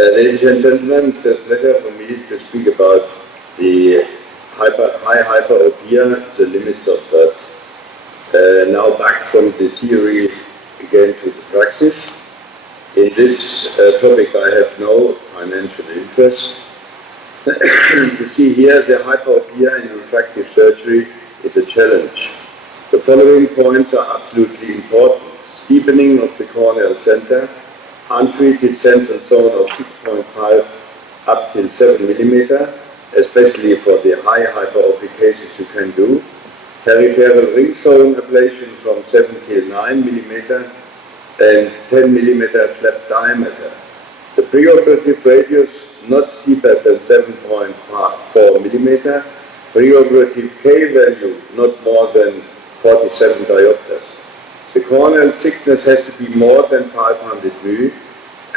Ladies and gentlemen, it's a pleasure for me to speak about the high hyperopia, the limits of that. Now back from the theory again to the praxis. In this topic I have no financial interest. You see here the hyperopia in refractive surgery is a challenge. The following points are absolutely important. Steepening of the corneal center, untreated central zone of 6.5 up till 7 mm, especially for the high hyperopic cases you can do. Peripheral ring zone ablation from 7 till 9 mm and 10 mm flap diameter. The preoperative radius not steeper than 7.4 mm. Preoperative K value not more than 47 diopters. The corneal thickness has to be more than 500 μ,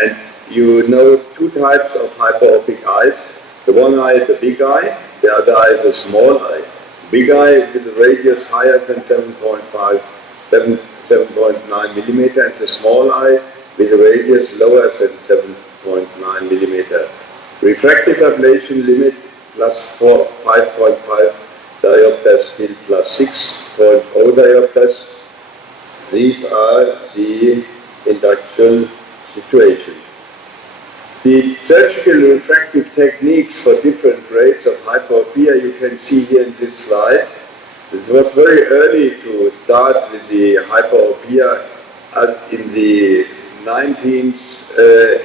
and you know two types of hyperopic eyes. The one eye, the big eye, the other eye is a small eye. Big eye with a radius higher than 7.9 mm, and the small eye with a radius lower than 7.9 mm. Refractive ablation limit plus 5.5 diopters till plus 6.0 diopters. These are the induction situation. The surgical refractive techniques for different grades of hyperopia you can see here in this slide. This was very early to start with the hyperopia in the 19th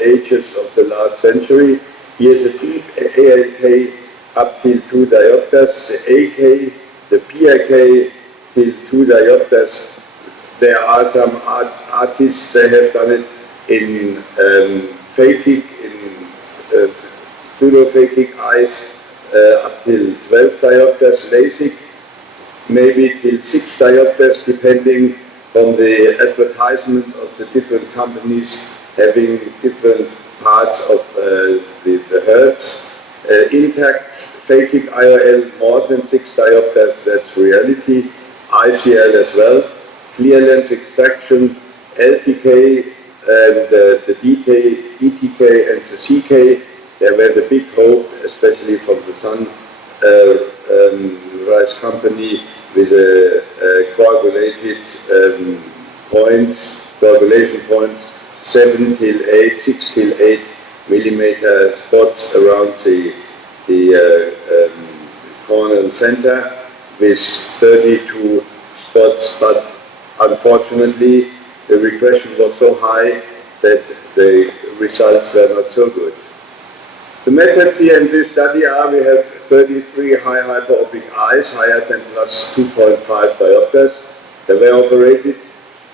ages of the last century. Here's a deep ALK up till 2 diopters, the AK, the PAK till 2 diopters. There are some artists, they have done it in phakic, in pseudo-phakic eyes up till 12 diopters, LASIK maybe till 6 diopters, depending on the advertisement of the different companies having different parts of the hertz. Intact phakic IOL more than 6 diopters, that's reality. ICL as well. Clear lens extraction, LTK, and the DTK and the CK, there were the big hope, especially from the Sunrise company, with coagulated coagulation points, 7 till 8, 6 till 8 millimeter spots around the corneal center, with 32 spots, but unfortunately, the regression was so high that the results were not so good. The methods here in this study are, we have 33 high hyperopic eyes, higher than plus 2.5 diopters. They were operated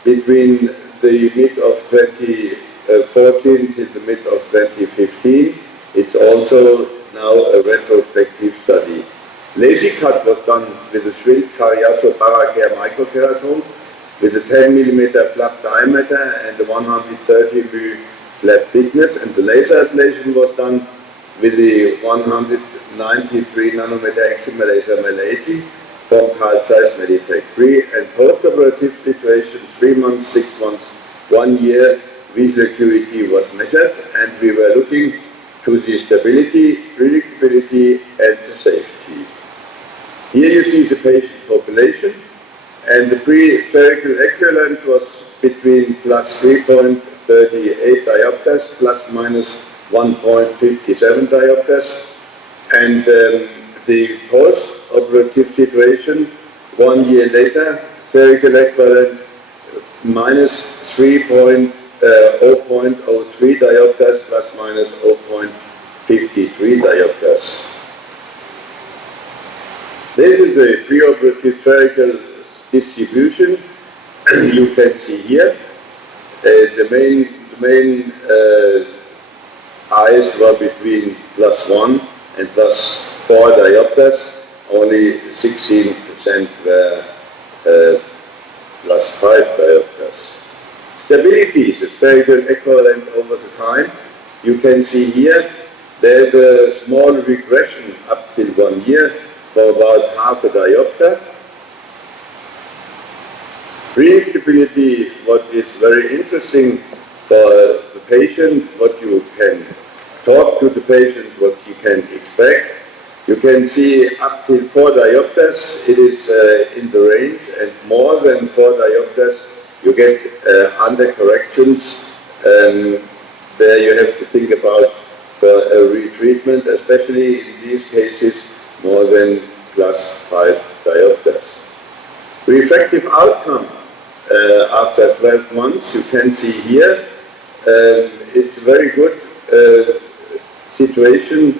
between the mid of 2014 till the mid of 2015. It's also now a retrospective study. LASIK cut was done with a shrink Cariaso-Baracare microkeratome, with a 10 mm flap diameter and a 130 μ flap thickness, and the laser ablation was done with the 193 nanometer excimer laser MEL80 from Carl Zeiss Meditech. Pre- and post-operative situation, 3 months, 6 months, 1 year, visual acuity was measured, and we were looking to the stability, predictability, and the safety. Here you see the patient population, and the pre-spherical equivalent was between plus 3.38 diopters, plus minus 1.57 diopters, and the post-operative situation 1 year later, spherical equivalent minus 0.03 diopters, plus minus 0.53 diopters. This is a preoperative spherical distribution you can see here. The main eyes were between plus 1 and plus 4 diopters. Only 16% were plus 5 diopters. Stability is a spherical equivalent over the time. You can see here there's a small regression up till 1 year for about half a diopter. Predictability, what is very interesting for the patient, what you can talk to the patient what he can expect. You can see up to 4 diopters, it is in the range, and more than 4 diopters, you get under corrections. There you have to think about a retreatment, especially in these cases, more than +5 diopters. Refractive outcome after 12 months, you can see here, it's a very good situation,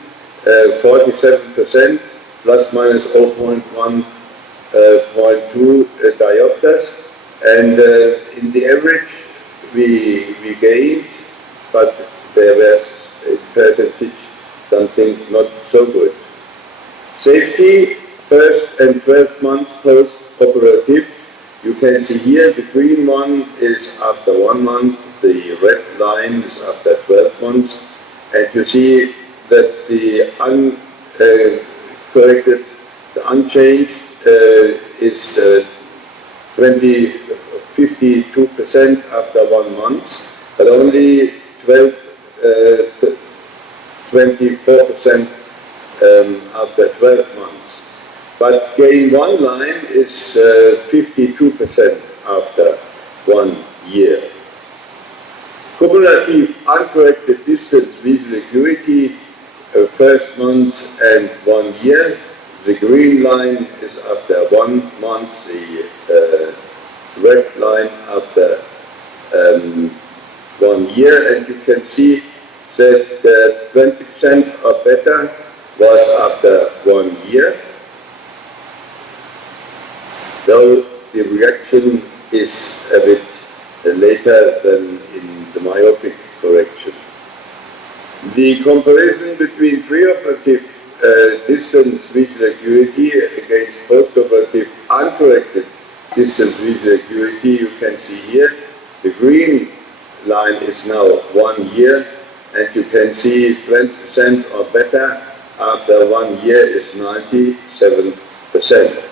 47%, plus minus 0.2 diopters, and in the average we gained, but there was a percentage something not so good. Safety, first and 12 months post-operative. You can see here the green one is after 1 month, the red line is after 12 months, and you see that the uncorrected, the unchanged is 52% after 1 month, but only 24% after 12 months. But gain 1 line is 52% after 1 year. Cumulative uncorrected distance visual acuity, first month and 1 year. The green line is after 1 month, the red line after 1 year, and you can see that 20% or better was after 1 year, though the reaction is a bit later than in the myopic correction. The comparison between preoperative distance visual acuity against postoperative uncorrected distance visual acuity, you can see here, the green line is now 1 year, and you can see 20% or better after 1 year is 97%.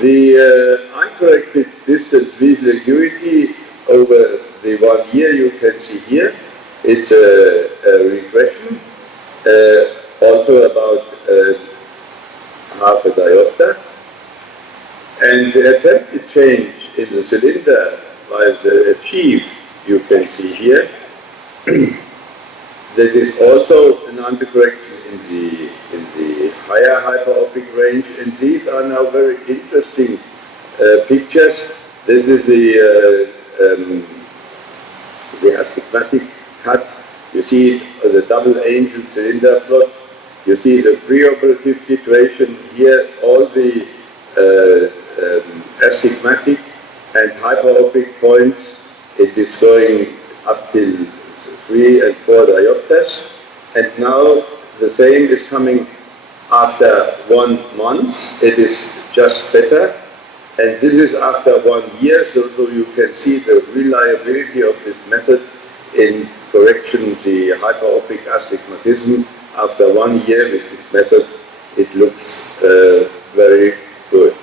The uncorrected distance visual acuity over the 1 year, you can see here, it's a regression, also about half a diopter, and the attempted change in the cylinder was achieved, you can see here. That is also an undercorrection in the higher hyperopic range, and these are now very interesting pictures. This is the astigmatic cut. You see the double angel cylinder plot. You see the preoperative situation here, all the astigmatic and hyperopic points. It is going up till 3 and 4 diopters, and now the same is coming after 1 month. It is just better, and this is after 1 year, so you can see the reliability of this method in correction the hyperopic astigmatism. After 1 year with this method, it looks very good.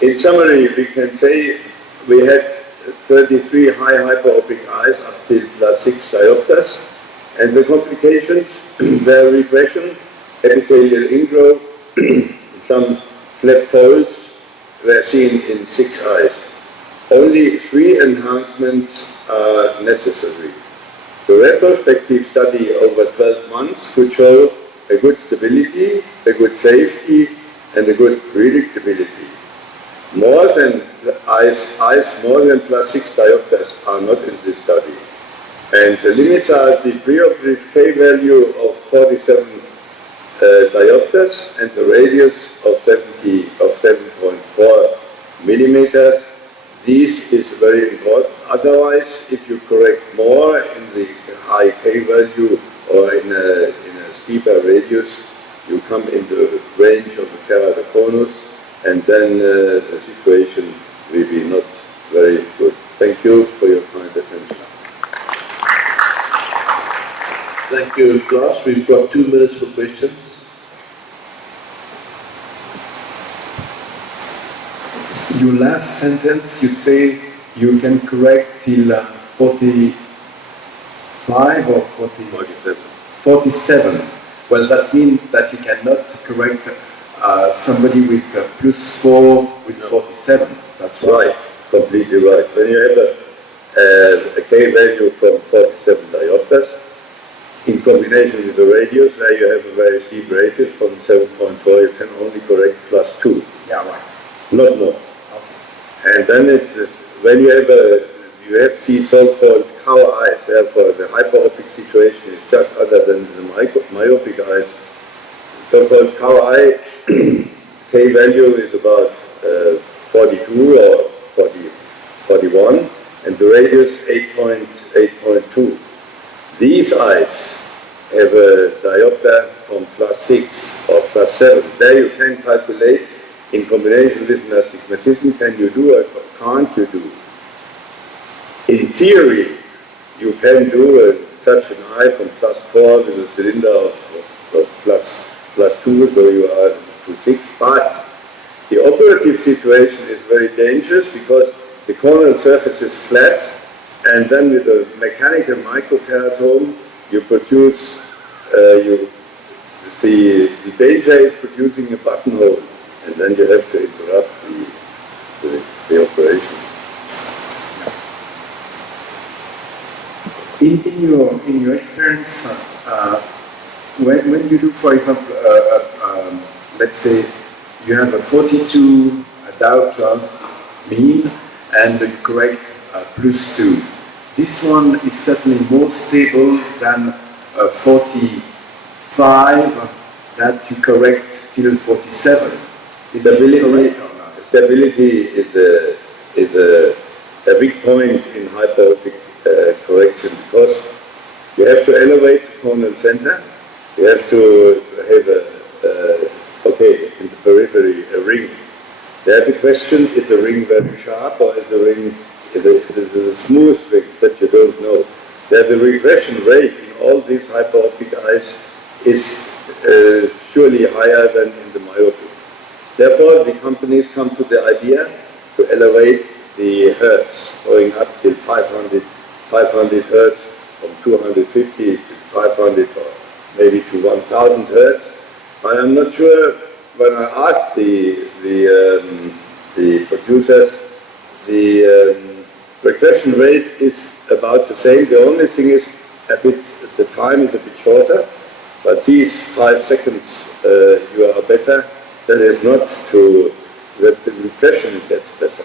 In summary, we can say we had 33 high hyperopic eyes up till +6 diopters, and the complications were regression, epithelial ingrowth, some flap folds were seen in 6 eyes. Only 3 enhancements are necessary. The retrospective study over 12 months could show a good stability, a good safety, and a good predictability. More than eyes more than +6 diopters are not in this study. And the limits are the preoperative K value of 47 diopters and the radius of 7.4 millimeters. This is very important. Otherwise, if you correct more in the high K value or in a steeper radius, you come into the range of the keratoconus, and then the situation will be not very good. Thank you for your kind attention. Thank you, Klaus. We've got 2 minutes for questions. Your last sentence, you say you can correct till 40 45 or 40? 47. 47. Well, that means that you cannot correct somebody with +4 with 47. That's Right, completely right. When you have a K value from 47 diopters, in combination with the radius, where you have a very steep radius from 7.4, you can only correct +2. Yeah, right. Not more. Okay. And then it's this, when you have these so-called cow eyes, therefore the hyperopic situation is just other than the myopic eyes. So-called cow eye, K value is about 42 or 41, and the radius 8.2. These eyes have a diopter from +6 or +7. There you can calculate in combination with an astigmatism, can you do or can't you do? In theory, you can do such an eye from +4 with a cylinder of +2, so you are to 6, but the operative situation is very dangerous because the corneal surface is flat, and then with a mechanical microkeratome, you produce, the danger is producing a buttonhole, and then you have to interrupt the operation. In your experience, when you do, for example, let's say you have a 42 diopters mean and you correct +2. This one is certainly more stable than 45 that you correct till 47. Stability is a big point in hyperopic correction because you have to elevate the corneal center. You have to have in the periphery a ring. There's a question: is the ring very sharp or is the ring is a smooth ring that you don't know? That the regression rate in all these hyperopic eyes is surely higher than in the myopic. Therefore, the companies come to the idea to elevate the hertz, going up till 500 hertz, from 250 to 500 or maybe to 1000 hertz. But I'm not sure, when I asked the producers, the regression rate is about the same. The only thing is the time is a bit shorter, but these 5 seconds you are better. That is not that the regression gets better.